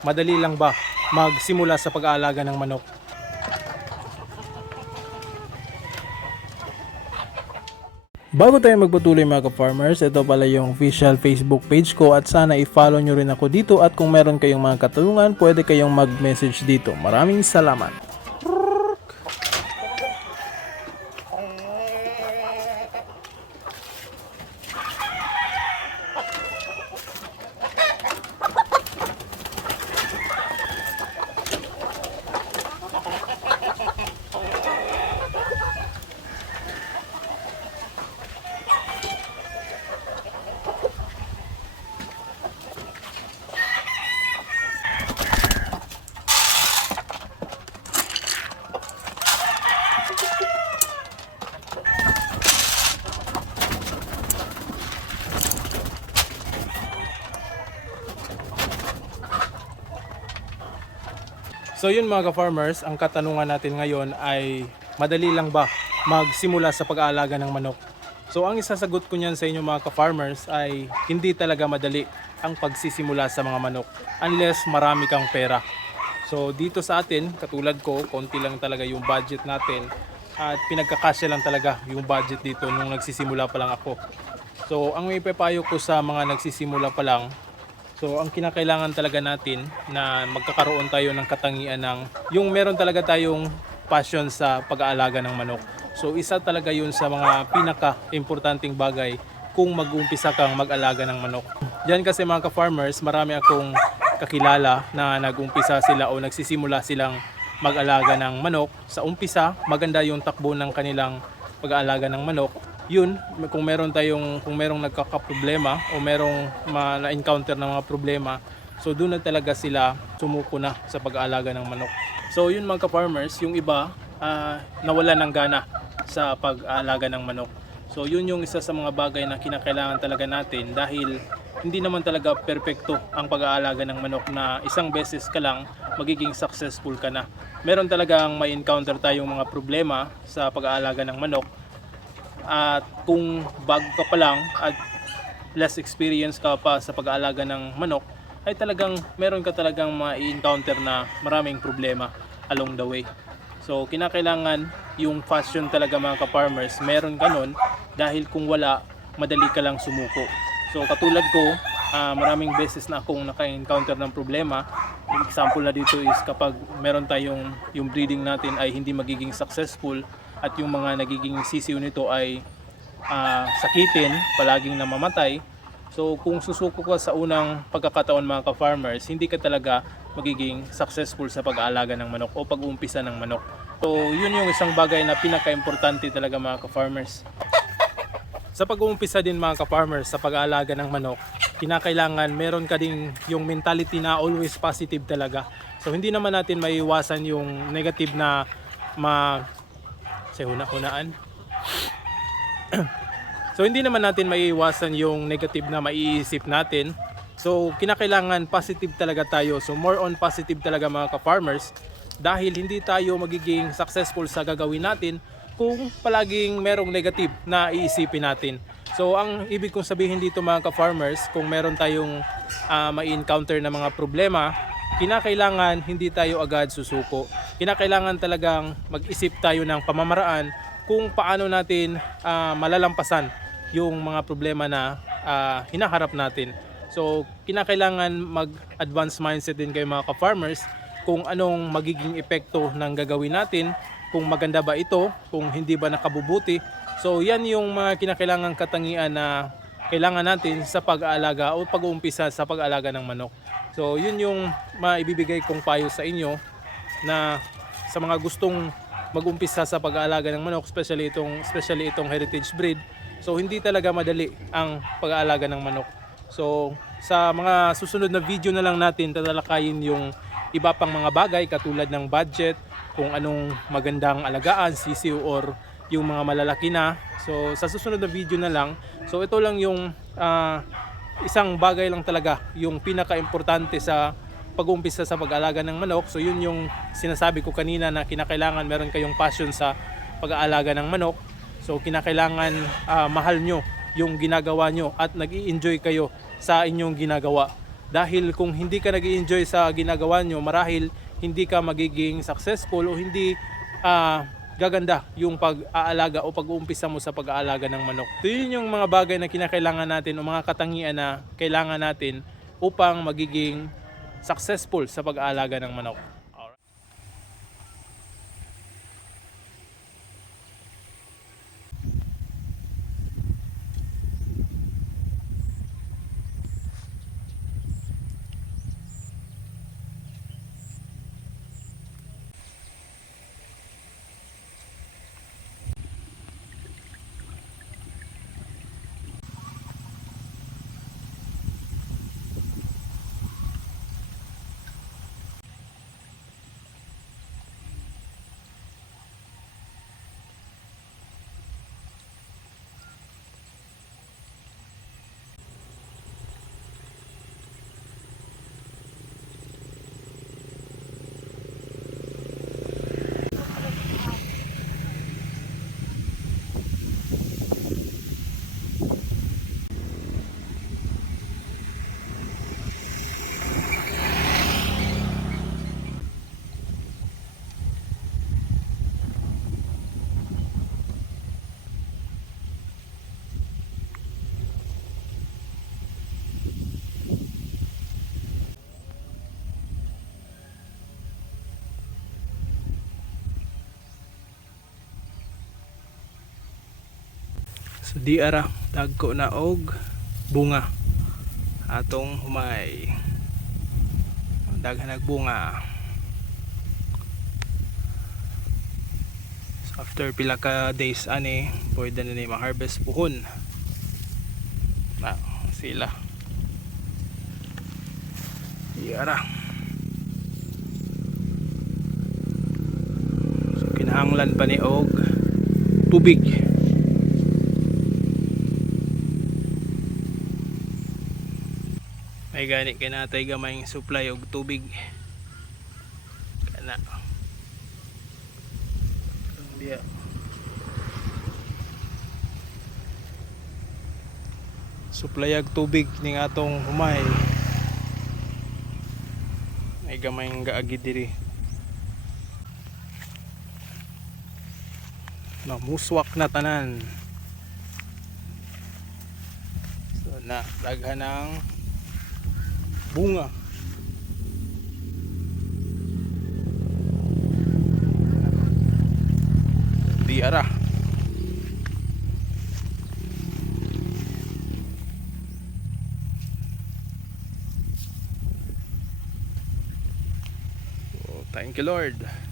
Madali lang ba magsimula sa pag-aalaga ng manok? Bago tayo magpatuloy mga ka-farmers, ito pala yung official Facebook page ko at sana i-follow nyo rin ako dito at kung meron kayong mga katanungan, pwede kayong mag-message dito. Maraming salamat! So yun mga ka-farmers, ang katanungan natin ngayon ay madali lang ba magsimula sa pag-aalaga ng manok? So ang isasagot ko niyan sa inyo mga ka-farmers ay hindi talaga madali ang pagsisimula sa mga manok unless marami kang pera. So dito sa atin, katulad ko, konti lang talaga yung budget natin at pinagkakasya lang talaga yung budget dito nung nagsisimula pa lang ako. So ang may ko sa mga nagsisimula pa lang So, ang kinakailangan talaga natin na magkakaroon tayo ng katangian ng yung meron talaga tayong passion sa pag-aalaga ng manok. So, isa talaga yun sa mga pinaka-importanting bagay kung mag-umpisa kang mag-alaga ng manok. Diyan kasi mga ka-farmers, marami akong kakilala na nag-umpisa sila o nagsisimula silang mag-alaga ng manok. Sa umpisa, maganda yung takbo ng kanilang pag-aalaga ng manok yun, kung meron tayong, kung merong nagkakaproblema o merong na-encounter na mga problema, so doon na talaga sila sumuko na sa pag-aalaga ng manok. So yun mga ka-farmers, yung iba ah, nawala ng gana sa pag-aalaga ng manok. So yun yung isa sa mga bagay na kinakailangan talaga natin dahil hindi naman talaga perpekto ang pag-aalaga ng manok na isang beses ka lang magiging successful ka na. Meron talagang may encounter tayong mga problema sa pag-aalaga ng manok at kung bago ka pa lang at less experience ka pa sa pag-aalaga ng manok, ay talagang meron ka talagang ma-encounter na maraming problema along the way. So, kinakailangan yung fashion talaga mga ka-farmers, meron ka nun dahil kung wala, madali ka lang sumuko. So, katulad ko, ah, maraming beses na akong naka-encounter ng problema. Example na dito is kapag meron tayong yung breeding natin ay hindi magiging successful at yung mga nagiging sisiw nito ay ah, sakitin, palaging namamatay. So kung susuko ka sa unang pagkakataon mga ka-farmers, hindi ka talaga magiging successful sa pag-aalaga ng manok o pag-uumpisa ng manok. So yun yung isang bagay na pinaka-importante talaga mga ka-farmers. Sa pag-uumpisa din mga ka-farmers sa pag-aalaga ng manok, kinakailangan meron ka ding yung mentality na always positive talaga. So hindi naman natin maiiwasan yung negative na ma sa huna-hunaan. so hindi naman natin maiiwasan yung negative na maiisip natin. So kinakailangan positive talaga tayo. So more on positive talaga mga ka-farmers dahil hindi tayo magiging successful sa gagawin natin kung palaging merong negative na iisipin natin. So ang ibig kong sabihin dito mga ka-farmers, kung meron tayong ah, mai-encounter na mga problema, kinakailangan hindi tayo agad susuko. Kinakailangan talagang mag-isip tayo ng pamamaraan kung paano natin ah, malalampasan yung mga problema na ah, hinaharap natin. So, kinakailangan mag-advance mindset din kayo mga ka-farmers kung anong magiging epekto ng gagawin natin, kung maganda ba ito, kung hindi ba nakabubuti. So, yan yung mga kinakailangang katangian na kailangan natin sa pag-aalaga o pag-uumpisa sa pag-aalaga ng manok. So, yun yung maibibigay kong payo sa inyo na sa mga gustong mag-umpisa sa pag-aalaga ng manok, especially itong, especially itong heritage breed. So, hindi talaga madali ang pag-aalaga ng manok. So, sa mga susunod na video na lang natin tatalakayin yung iba pang mga bagay katulad ng budget, kung anong magandang alagaan, sisiw or yung mga malalaki na. So, sa susunod na video na lang. So, ito lang yung ah, isang bagay lang talaga, yung pinaka-importante sa pag-umpisa sa pag-aalaga ng manok. So, yun yung sinasabi ko kanina na kinakailangan meron kayong passion sa pag-aalaga ng manok. So, kinakailangan ah, mahal nyo yung ginagawa nyo at nag enjoy kayo sa inyong ginagawa. Dahil kung hindi ka nag enjoy sa ginagawa nyo, marahil hindi ka magiging successful o hindi ah, gaganda yung pag-aalaga o pag-uumpisa mo sa pag-aalaga ng manok. Ito yun yung mga bagay na kinakailangan natin o mga katangian na kailangan natin upang magiging successful sa pag-aalaga ng manok. So di ara dagko na og bunga atong humay. Daghan nag bunga. So after pila ka days ani pwede na ni ma-harvest puhon. Na sila. Di ara. Kinahanglan pa ni og tubig. May gani kay natay gamayng supply og tubig. Kana. Diya. Supply og tubig ning atong humay. May gamayng gaagi diri. Namuswak na tanan. So na daghan ng bunga. Di ara. Oh, thank you Lord.